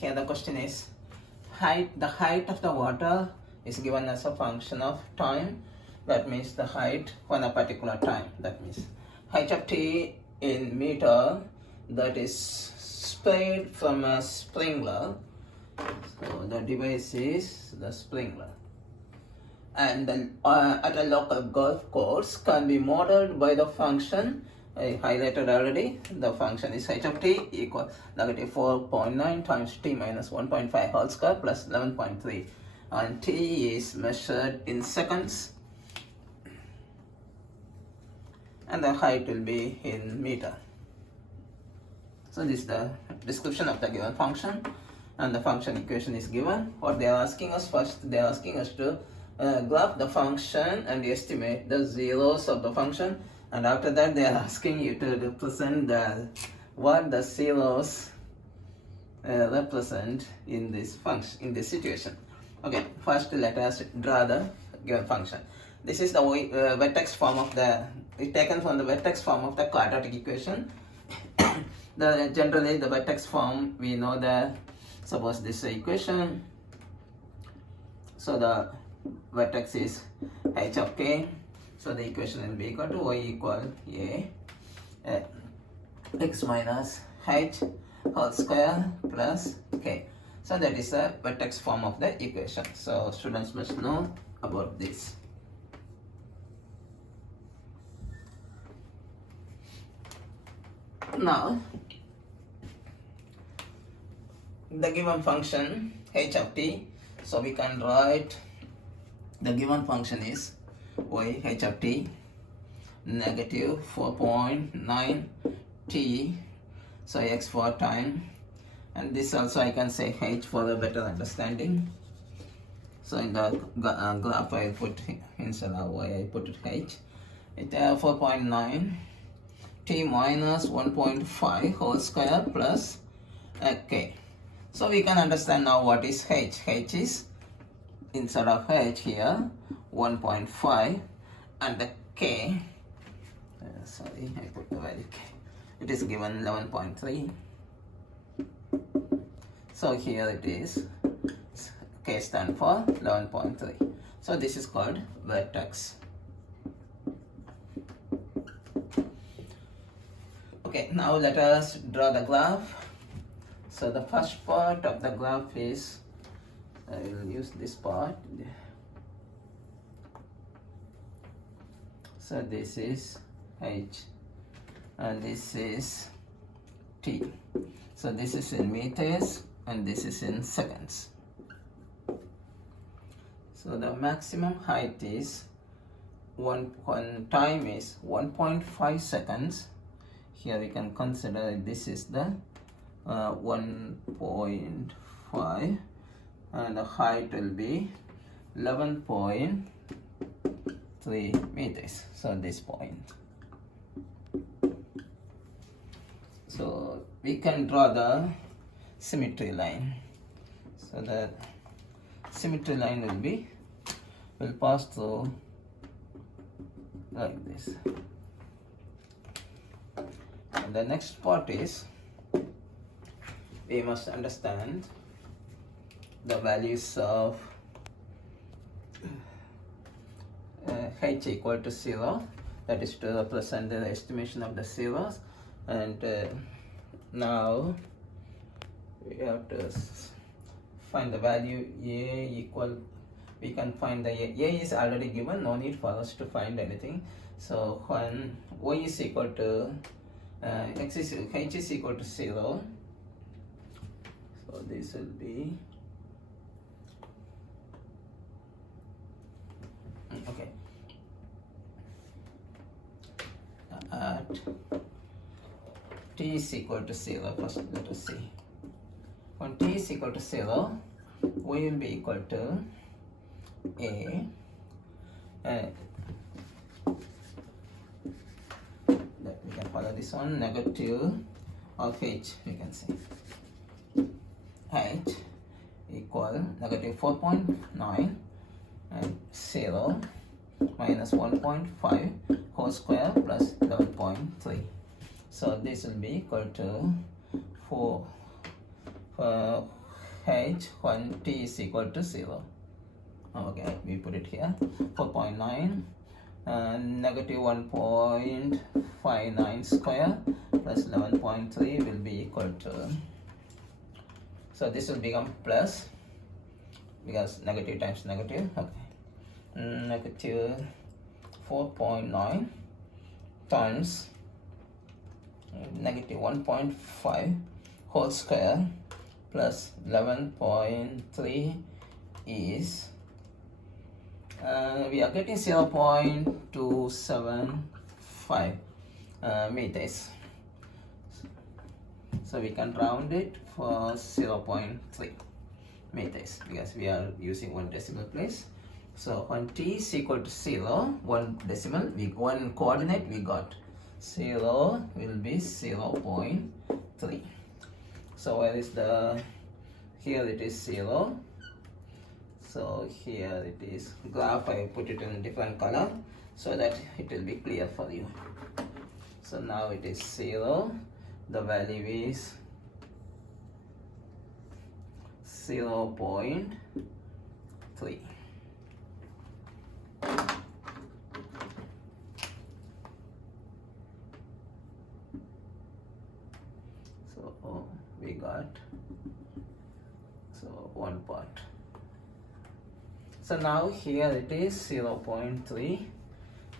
Here the question is the height of the water is given as a function of time. That means the height on a particular time. That means h of t in meter, that is sprayed from a sprinkler. So the device is the sprinkler. And at a local golf course can be modeled by the function I highlighted already. The function is h of t equal negative 4.9 times t minus 1.5 whole square plus 11.3, and t is measured in seconds and the height will be in meter. So this is the description of the given function, and the function equation is given. What they are asking us first, they are asking us to graph the function and estimate the zeros of the function, and after that they are asking you to represent what the zeros represent in this function, in this situation. Okay, first let us draw the given function. This is the vertex form of taken from the vertex form of the quadratic equation. Generally the vertex form, we know that, suppose this equation, so the vertex is h of k, so the equation will be equal to y equal a x minus h whole square plus k. So that is the vertex form of the equation. So students must know about this. Now the given function h of t, so we can write the given function is y h of t negative 4.9 t, so x for time, and this also I can say h for a better understanding. So in the graph I put instead of y I put it h. It 4.9 t minus 1.5 whole square plus k. So we can understand now what is h. H is, instead of h here, 1.5, and the k, sorry I put the value k, it is given 11.3. So here it is, k stand for 11.3. So this is called vertex. Okay, now let us draw the graph. So the first part of the graph is, I will use this part. So this is h and this is t. So this is in meters and this is in seconds. So the maximum height is time is 1.5 seconds. Here we can consider this is the 1.5, and the height will be 11.3 meters. So this point. So we can draw the symmetry line. So the symmetry line will pass through like this. And the next part is, we must understand the values of h equal to 0, that is to represent the estimation of the zeros. And now we have to find the value a equal, we can find the a is already given, no need for us to find anything. So when y is equal to h is equal to 0, so this will be, okay, at t is equal to 0, first let us see. When t is equal to 0, y will be equal to a, we can follow this one, negative of h, we can say h equal negative 4.9 and 0 minus 1.5 whole square plus 11.3. So this will be equal to h when t is equal to 0. Okay, we put it here. 4.9 negative 1.59 square plus 11.3 will be equal to, so this will become plus because negative times negative. Okay, negative 4.9 times negative 1.5 whole square plus 11.3 is we are getting 0.275 meters. So we can round it for 0.3 meters because we are using one decimal place. So when t is equal to 0, one decimal, one coordinate we got. 0 will be 0.3. So where is the, here it is 0. So here it is graph, I put it in a different color so that it will be clear for you. So now it is 0, the value is 0.3. So we got, so one part. So now here it is 0.3.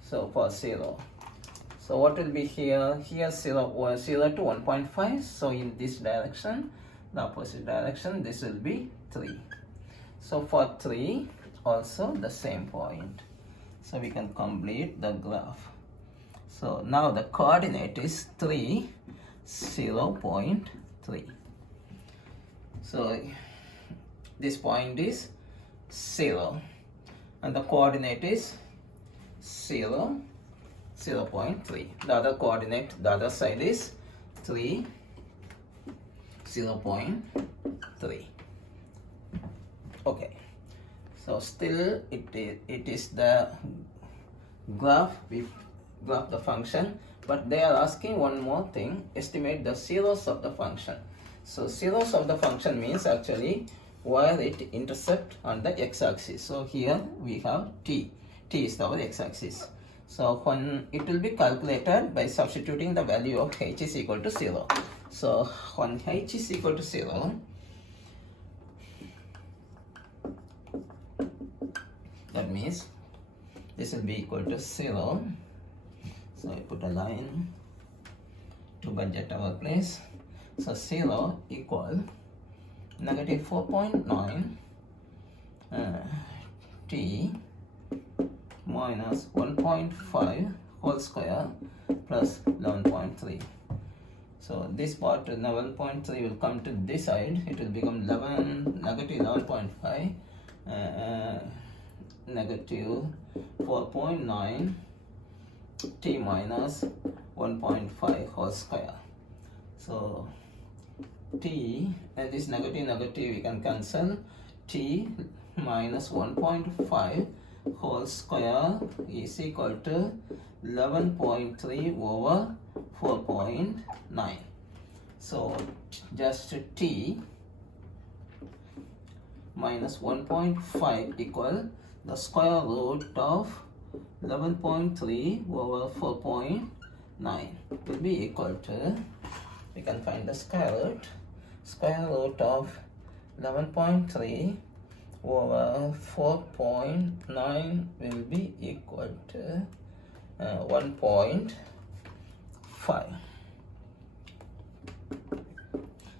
So for 0. So what will be here? Here 0 to 1.5. So in this direction, the opposite direction, this will be 3. So for 3 also the same point. So we can complete the graph. So now the coordinate is 3, 0.3. So this point is 0 and the coordinate is 0, 0.3. The other coordinate, the other side is 3, 0.3. Okay, so still it is the graph, we graph the function, but they are asking one more thing, estimate the zeros of the function. So zeros of the function means actually where it intercept on the x-axis. So here we have t is our x-axis. So when it will be calculated by substituting the value of h is equal to 0. So when h is equal to 0, that means this will be equal to 0. So I put a line to budget our place. So 0 equal negative 4.9 t minus 1.5 whole square plus 11.3. So this part 11.3 will come to this side. It will become negative 11.5 negative 4.9 t minus 1.5 whole square. So t and this negative we can cancel. T minus 1.5 whole square is equal to 11.3 over 4.9. So just t minus 1.5 equal the square root of 11.3 over 4.9 will be equal to, we can find the square root of 11.3 over 4.9 will be equal to 1.5.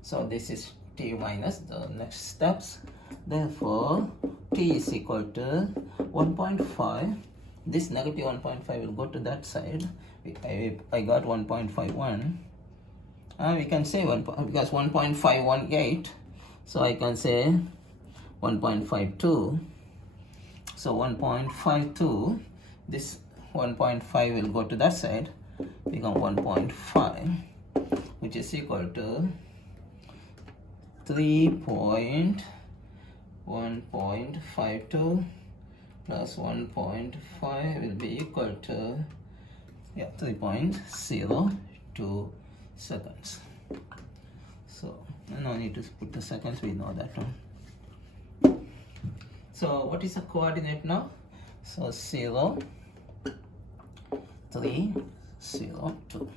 So this is t minus the next steps. Therefore t is equal to 1.5. This negative 1.5 will go to that side. I got 1.51. We can say because 1.518, so I can say 1.52. So 1.52, this 1.5 will go to that side, become 1.5, which is equal to 1.52 plus 1.5 will be equal to 3.02 seconds. So No need to put the seconds, we know that one. So what is the coordinate now? So 0, 3, 0, 2.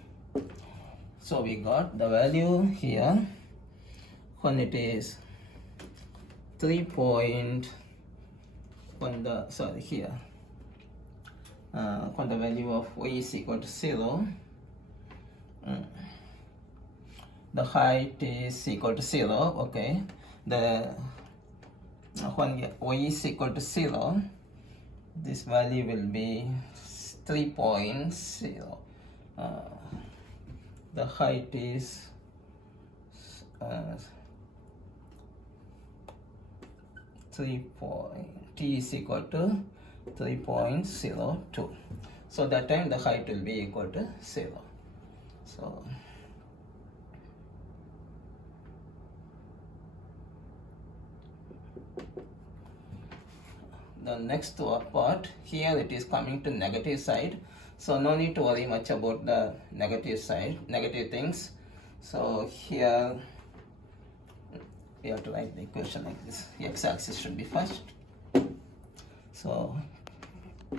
So we got the value here when it is 3 point when the here when the value of y is equal to 0, the height is equal to 0. Okay, the when y is equal to 0, this value will be 3.0. The height is t is equal to 3.02. So that time the height will be equal to 0. So the next part, here it is coming to negative side, so no need to worry much about the negative side, negative things. So here we have to write the equation like this. X-axis should be first. So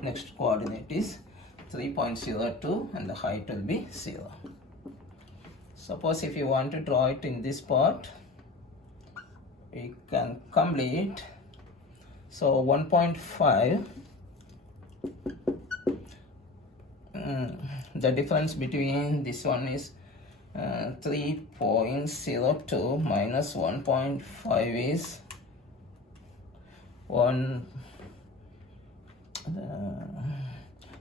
next coordinate is 3.02 and the height will be 0. Suppose if you want to draw it in this part, we can complete. So 1.5, the difference between this one is 3.02 minus 1.5 is 1.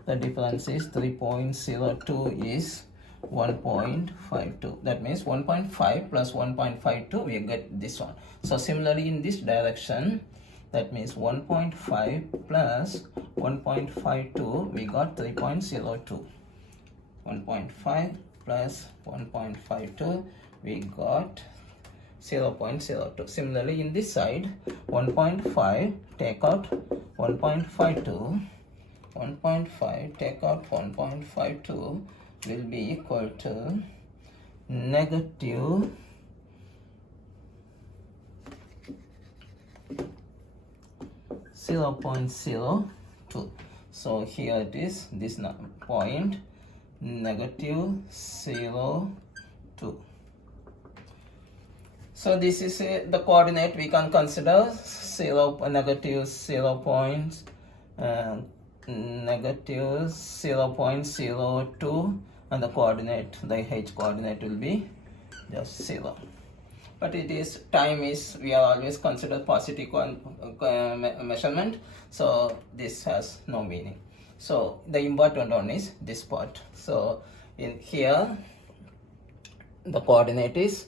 The difference is 3.02 is 1.52. That means 1.5 plus 1.52, we get this one. So similarly in this direction, that means 1.5 plus 1.52, we got 3.02. 1.5 plus 1.52, we got 0.02. Similarly in this side, 1.5 take out 1.52, 1.5 take out 1.52 will be equal to negative 0.02. So here it is, this point, negative 0.2. So this is the coordinate we can consider negative 0.02, and the coordinate, the h coordinate will be just 0. But it is, time is, we are always consider positive measurement, so this has no meaning. So the important one is this part. So in here the coordinate is,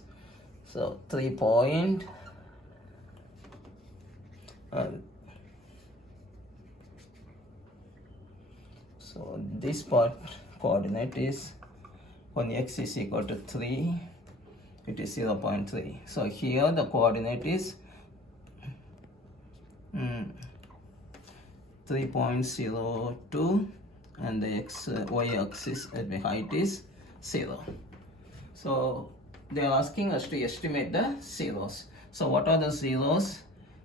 so 3 point so this part coordinate is when x is equal to 3, it is 0.3. So here the coordinate is 3.02 and the y-axis at the height is 0. So they are asking us to estimate the zeros. So what are the zeros?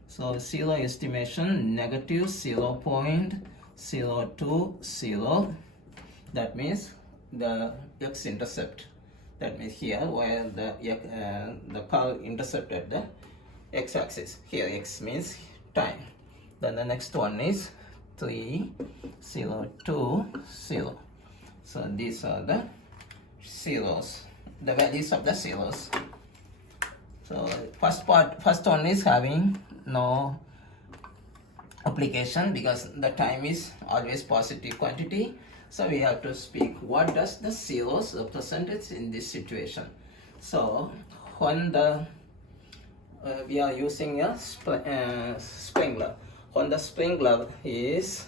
So zero estimation, negative 0.020. That means the x-intercept. That means here where the curve intercepted the x-axis. Here x means time. Then the next one is 3.020. So these are the zeros, the values of the zeros. So first one is having no application because the time is always positive quantity. So we have to speak what does the zeros represent in this situation. So when the we are using a sprinkler. When the sprinkler is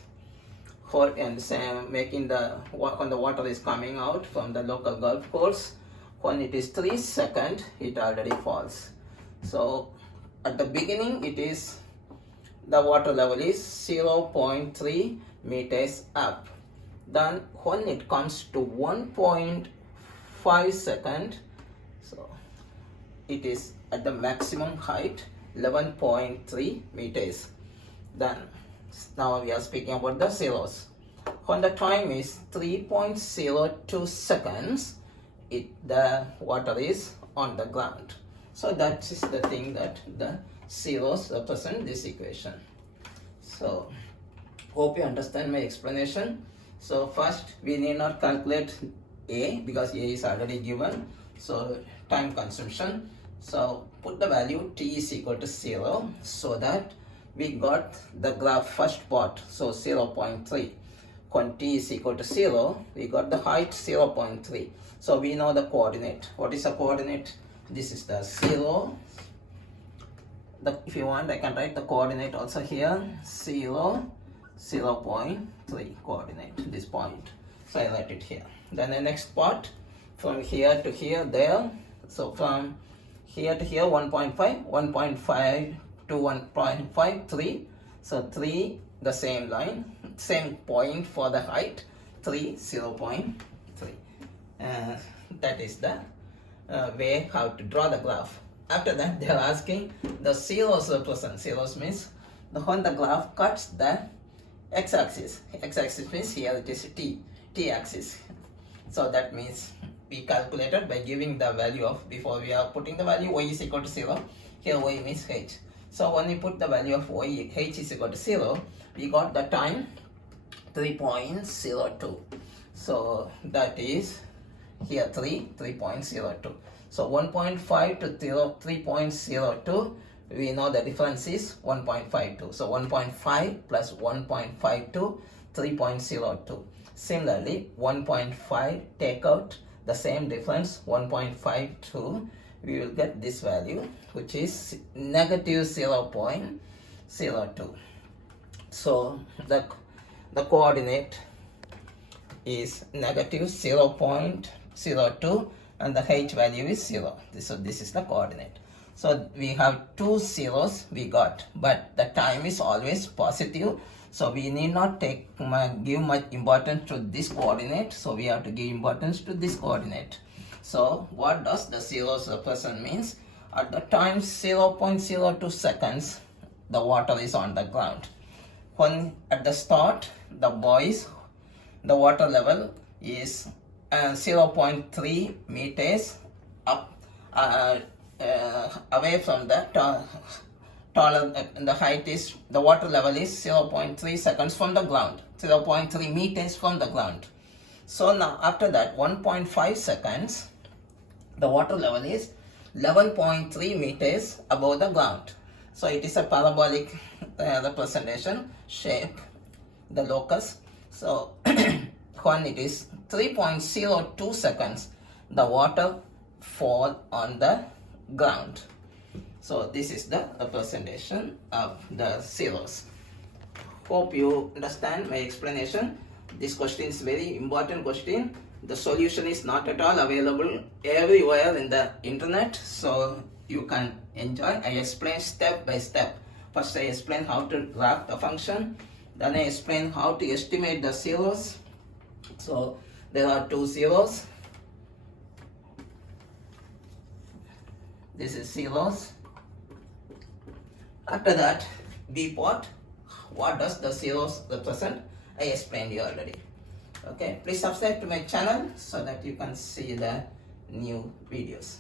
making when the water is coming out from the local golf course, when it is 3 seconds, it already falls. So at the beginning, it is the water level is 0.3 meters up. Then when it comes to 1.5 second, so it is at the maximum height 11.3 meters. Then now we are speaking about the zeros. When the time is 3.02 seconds, the water is on the ground. So that is the thing that the zeros represent this equation. So hope you understand my explanation. So first we need not calculate A because A is already given. So time consumption. So put the value t is equal to 0 so that we got the graph first part. So 0.3. When t is equal to 0, we got the height 0.3. So we know the coordinate. What is the coordinate? This is the 0. If you want, I can write the coordinate also here. 0, 0.3 coordinate, this point. So I write it here. Then the next part, from here to here, there. So from here to here, 1.5, 1.5 to 1.5, 3. So 3, the same line, same point for the height, 3, 0.3. That is the way how to draw the graph. After that, they are asking the zeros represent. Zeros means when the graph cuts the x-axis. X-axis means here it is t-axis. So that means we calculated by giving the value of, before we are putting the value y is equal to 0, here y means h. So when we put the value of y, h is equal to 0, we got the time 3.02. So that is here 3.02. So 1.5 to 3.02, we know the difference is 1.52. So 1.5 plus 1.52, 3.02. Similarly, 1.5 take out the same difference, 1.52, we will get this value, which is negative 0.02. So the coordinate is negative 0.02 and the h value is 0. So this is the coordinate. So we have two zeros we got, but the time is always positive. So we need not give much importance to this coordinate. So we have to give importance to this coordinate. So what does the zeros represent means? At the time 0.02 seconds, the water is on the ground. When at the start, the water level is 0.3 meters up away from the taller, the height is, the water level is 0.3 seconds from the ground, 0.3 meters from the ground. So now after that 1.5 seconds, the water level is 11.3 meters above the ground. So it is a parabolic representation shape, the locus. So when it is 3.02 seconds, the water fall on the ground. So this is the representation of the zeros. Hope you understand my explanation. This question is very important question. The solution is not at all available everywhere in the internet, so you can enjoy. I explain step by step. First I explain how to graph the function, then I explain how to estimate the zeros. So there are two zeros. This is zeros. After that, B part, what does the zeros represent? I explained you already. Okay, please subscribe to my channel so that you can see the new videos.